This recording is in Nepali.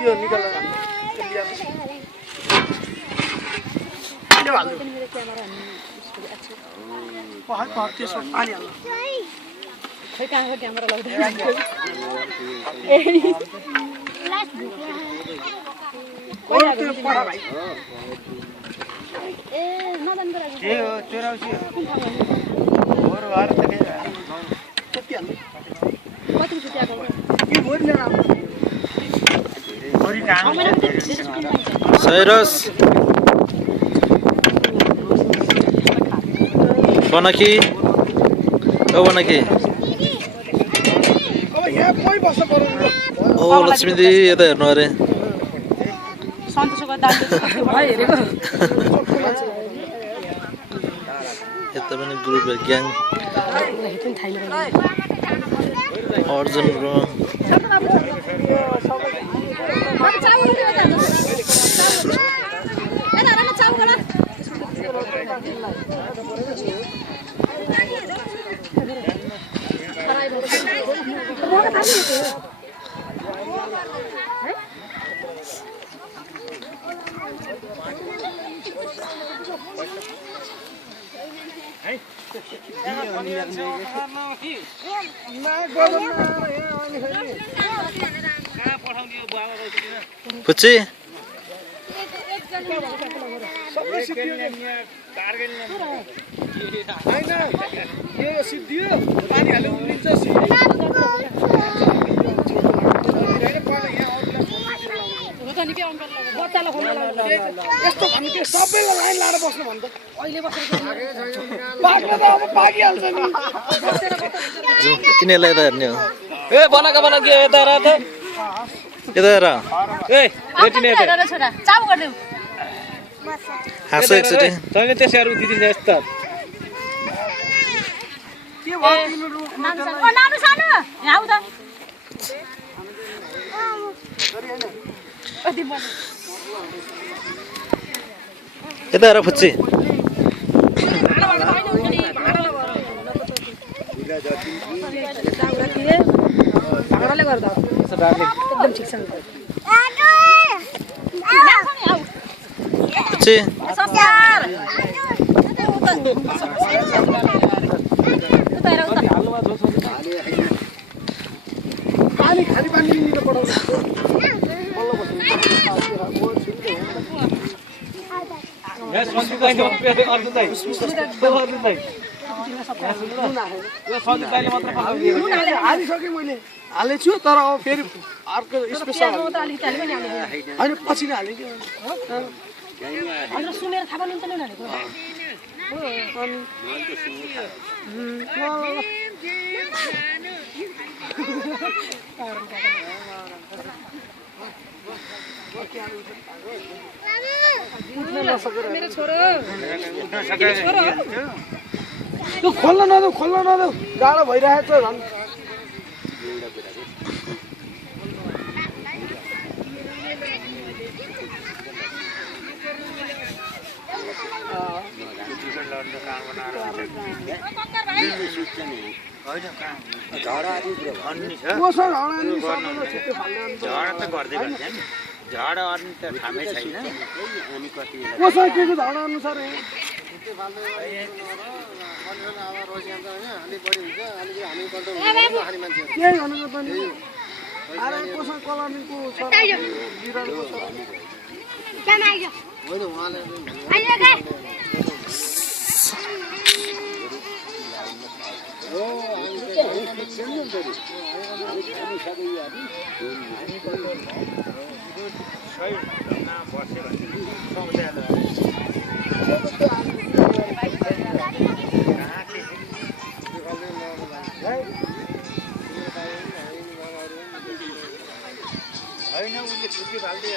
यो निकाल camera Cyrus Banaki Oh Banaki Oh Lakshmi di yata hernu are सन्तोषको दाजु भाइ हेरेको यता पनि ग्रुप ग्याङ अर्जुन ब्रो पुच्ची यस्तो भनेको सबैले लाइन लाएर बस्नु भन्दा अहिले बसेको बाक्लो त अब पाकिहाल्छ नि यिनीहरूलाई यता हेर्ने हो ए बनाका यता हेर त यता हेर ए यति नै हेर छोरा चाउ गर्देऊ हाँस एकचोटि तैँले त्यसैहरू दिदिन्छ यस्तो के भयो तिम्रो नानु सानो यहाँ आउ त यता हेर फुच्ची भाँडाले गर्दा एकदम ठिक छ फुच्ची खाली पानी लिएर पठाउँछ हालिसकेँ मैले हालेछु तर अब फेरि अर्को स्पेसल होइन पछि नै हालेँ हजुर सुनेर थाहा पाउनु त नै हालेको मेरो छोरो त्यो खोल्न नदेऊ गाह्रो भइरहेको छ झन् झाडा अर्नी त थामै छैन अनि कति कसै के झाडा अनुसार केही हुनु नपर्ने अरे कसै कलनीको होइन उनले छुट्टी फाल्दै